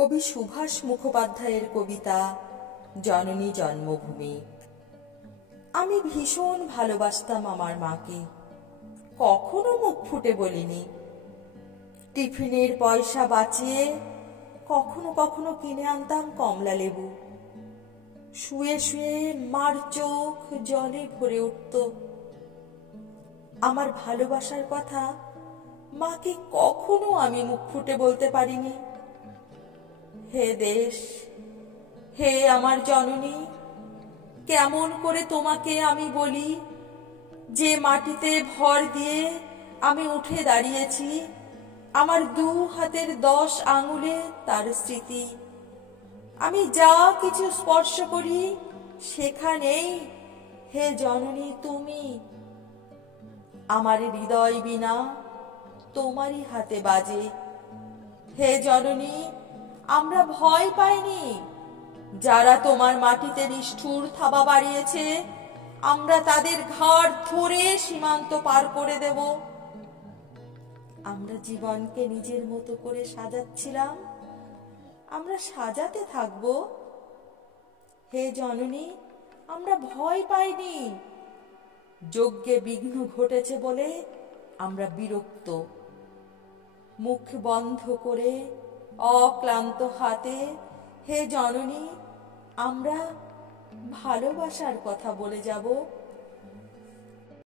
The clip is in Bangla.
কবি সুভাষ মুখোপাধ্যায়ের কবিতা জননী জন্মভূমি। আমি ভীষণ ভালোবাসতাম আমার মাকে, কখনো মুখ ফুটে বলিনি। টিফিনের পয়সা বাঁচিয়ে কখনো কখনো কিনে আনতাম কমলা লেবু। শুয়ে শুয়ে মার চোখ জলে ভরে উঠত। আমার ভালোবাসার কথা মাকে কখনো আমি মুখ ফুটে বলতে পারিনি। হে দেশ, হে আমার জননী, কেমন করে তোমাকে আমি বলি, যে মাটিতে ভর দিয়ে আমি উঠে দাঁড়িয়েছি, আমার 2 হাতের 10 আঙুলে তার স্মৃতি। আমি যা কিছু স্পর্শ করি সেখানেই হে জননী তুমি। আমার হৃদয় বীণা তোমারই হাতে বাজে। হে জননী, আমরা ভয় পাইনি। যারা তোমার মাটিতে নিষ্ঠুর থাবা বাড়িয়েছে, আমরা তাদের ঘাড় ধরে সীমান্ত পার করে দেব। আমরা জীবনকে নিজের মতো করে সাজাচ্ছিলাম, আমরা সাজাতে থাকব। হে জননী, আমরা ভয় পাইনি। যজ্ঞে বিঘ্ন ঘটেছে বলে আমরা বিরক্ত। মুখ বন্ধ করে অক্লান্ত হাতে হে জননী আমরা ভালোবাসার কথা বলে যাব।